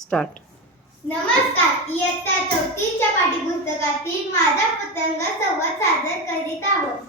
Start. नमस्कार. इयत्ता 4च्या पाठ्यपुस्तकातील माझा पतंग संवाद सादर करीत आहोत.